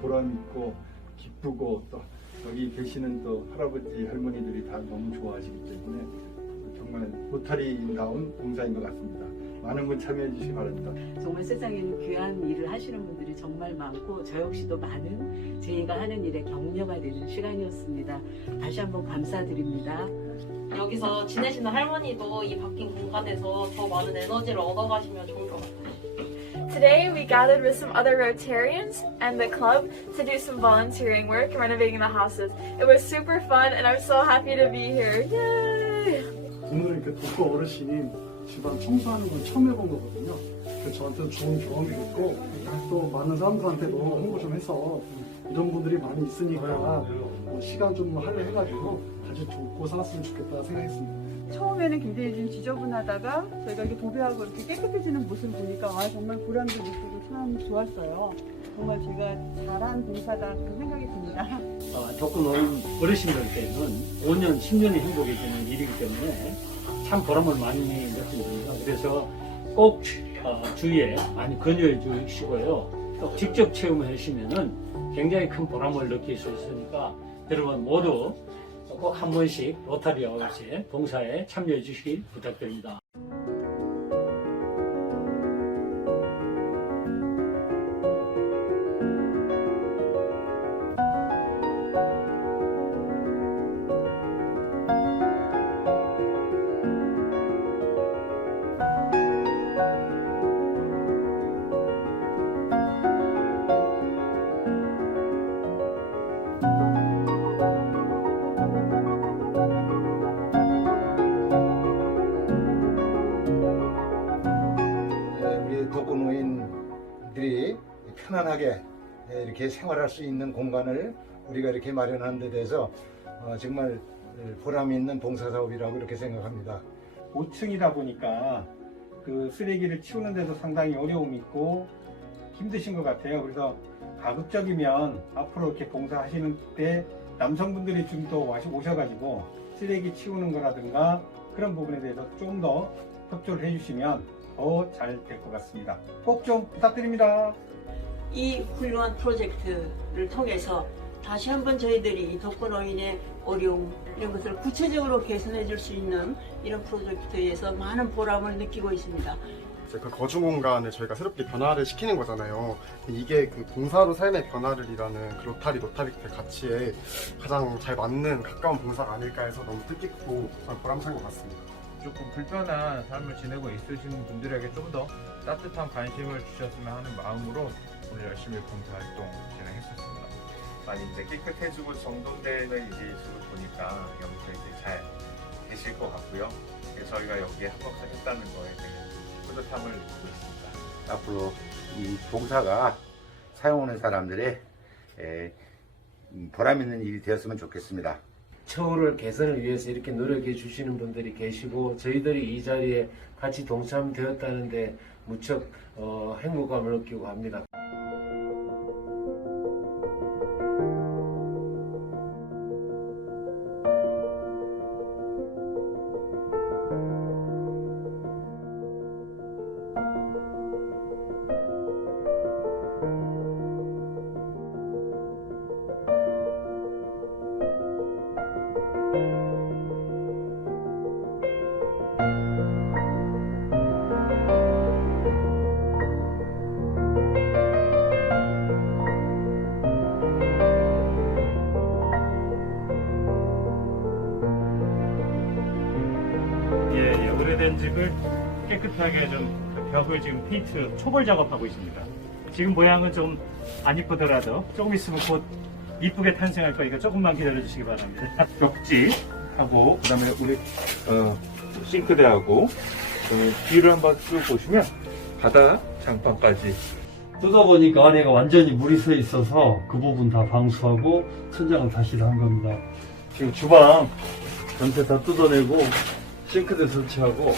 보람 있고 기쁘고 또 여기 계시는 또 할아버지 할머니들이 다 너무 좋아하시기 때문에 정말 로타리다운 봉사인 것 같습니다. 많은 분 참여해 주시기 바랍니다. 정말 세상에는 귀한 일을 하시는 분들이 정말 많고 저 역시도 많은 저희가 하는 일에 격려가 되는 시간이었습니다. 다시 한번 감사드립니다. 여기서 지내시는 할머니도 이 바뀐 공간에서 더 많은 에너지를 얻어가시면 좋을 것 같아요. Today, we gathered with some other Rotarians and the club to do some volunteering work renovating the houses. It was super fun, and I'm so happy to be here. Yay! 오늘 이렇게 독거 어르신 집안 청소하는 건 처음 해본 거거든요. 그래서 저한테는 좋은 경험이겠고 또 많은 사람들한테도 홍보 좀 해서 이런 분들이 많이 있으니까 어, 시간 좀 할애 해가지고 같이 돕고 살았으면 좋겠다 생각했습니다. 처음에는 굉장히 좀 지저분하다가 저희가 이렇게 도배하고 이렇게 깨끗해지는 모습을 보니까 아 정말 보람도 느끼고 참 좋았어요. 정말 제가 잘한 봉사다 그런 생각이 듭니다. 어, 독거 노인 어르신들께는 5년, 10년이 행복이 되는 일이기 때문에 참 보람을 많이 느낍니다. 그래서 꼭 어, 주위에 많이 권유해 주시고요. 또 직접 체험해 주시면은 굉장히 큰 보람을 느낄 수 있으니까 여러분 모두 꼭 한 번씩 로타리 아웃에 봉사에 참여해 주시길 부탁드립니다. 편안하게 예, 이렇게 생활할 수 있는 공간을 우리가 이렇게 마련한 데 대해서 어, 정말 보람 있는 봉사사업이라고 이렇게 생각합니다. 5층이다 보니까 그 쓰레기를 치우는 데도 상당히 어려움이 있고 힘드신 것 같아요. 그래서 가급적이면 앞으로 이렇게 봉사하시는 때 남성분들이 좀 더 오셔가지고 쓰레기 치우는 거라든가 그런 부분에 대해서 좀 더 협조를 해주시면 더 잘 될 것 같습니다. 꼭 좀 부탁드립니다. 이 훌륭한 프로젝트를 통해서 다시 한번 저희들이 이 독거노인의 어려움 이런 것을 구체적으로 개선해 줄 수 있는 이런 프로젝트에서 많은 보람을 느끼고 있습니다. 그 거주 공간을 저희가 새롭게 변화를 시키는 거잖아요. 이게 그 봉사로 삶의 변화를 이라는 그 로타리 로타리의 가치에 가장 잘 맞는 가까운 봉사가 아닐까 해서 너무 뜻깊고 보람찬 것 같습니다. 조금 불편한 삶을 지내고 있으신 분들에게 좀 더 따뜻한 관심을 주셨으면 하는 마음으로 오늘 열심히 봉사 활동 진행했었습니다. 많이 이제 깨끗해지고 정돈되는 일일수록 보니까 여기서 이제 잘 계실 것 같고요. 그래서 저희가 여기에 합격했다는 거에 되게 뿌듯함을 느끼고 있습니다. 앞으로 이 봉사가 사용하는 사람들의 에, 음, 보람 있는 일이 되었으면 좋겠습니다. 처우를 개선을 위해서 이렇게 노력해 주시는 분들이 계시고 저희들이 이 자리에 같이 동참되었다는데 무척 어, 행복감을 느끼고 합니다. 된 집을 깨끗하게 좀그 벽을 지금 페인트 초벌 작업하고 있습니다. 지금 모양은 좀 안 이쁘더라도 조금 있으면 곧 이쁘게 탄생할 거니까 조금만 기다려 주시기 바랍니다. 벽지 하고 그다음에 우리 어, 싱크대하고 어, 뒤를 한번 쭉 보시면 바닥 장판까지 뜯어보니까 안에가 완전히 물이 서 있어서 그 부분 다 방수하고 천장을 다시 한 겁니다. 지금 주방 전체 다 뜯어내고 싱크대 설치하고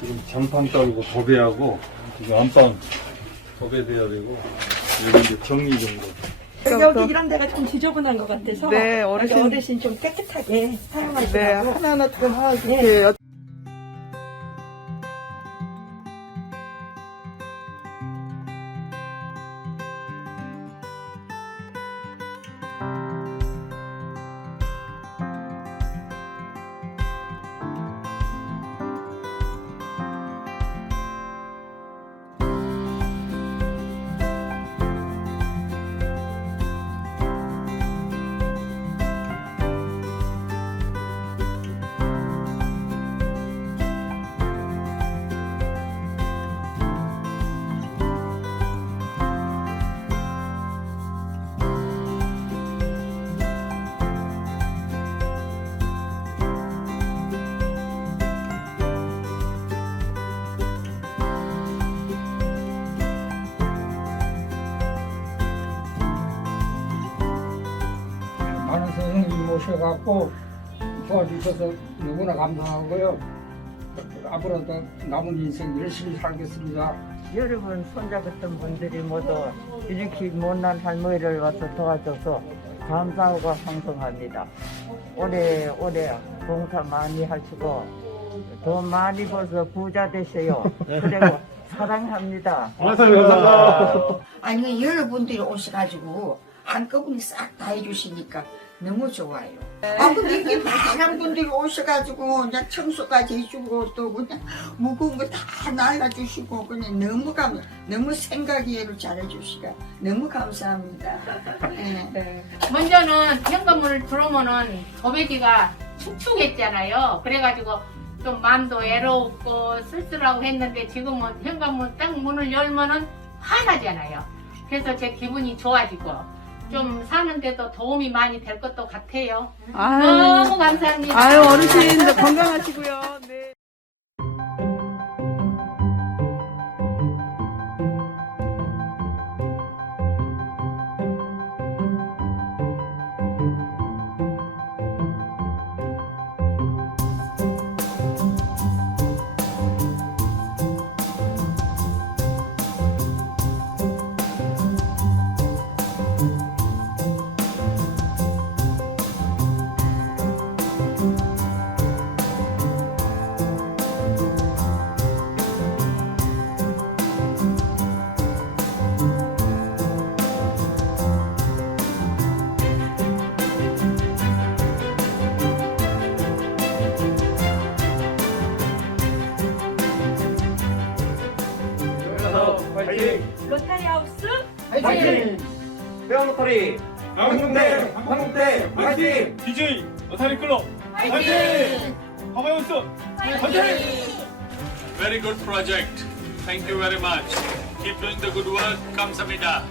지금 장판 깔고 도배하고 지금 안방 도배돼야 되고 여기 이제 정리 정도. 여기 이런 데가 좀 지저분한 것 같아서 네, 어르신. 어르신 좀 깨끗하게 네, 사용하시라고 하나하나 다 이렇게 모셔갖고 도와주셔서 너무나 감사하고요. 앞으로도 남은 인생 열심히 살겠습니다. 여러분 손잡았던 분들이 모두 이렇게 못난 할머니를 와서 도와줘서 감사하고 상송합니다. 오래 오래 봉사 많이 하시고 돈 많이 벌서 부자 되세요. 그리고 사랑합니다. 아니 그 여러분들이 오셔가지고 한꺼번에 싹 다 해주시니까 너무 좋아요. 아 근데 이게 많은 분들이 오셔가지고 그냥 청소까지 해주고 또 그냥 무거운 거 다 날라주시고 그냥 너무 감 너무 생각 이해로 잘해주시가 너무 감사합니다. 네. 먼저는 현관문을 들어오면은 도배지가 축축했잖아요. 그래가지고 좀 마음도 애로웠고 쓸쓸하고 했는데 지금은 현관문 딱 문을 열면은 환하잖아요. 그래서 제 기분이 좋아지고 좀 사는데도 도움이 많이 될 것도 같아요. 아유. 너무 감사합니다. 아유 어르신 건강하시고요. 네. 로터리 한국대 한국대 화이팅! DJ 어타리 클럽 화이팅! 하마연스 Very good project. Thank you very much. Keep doing the good work. 감사합니다.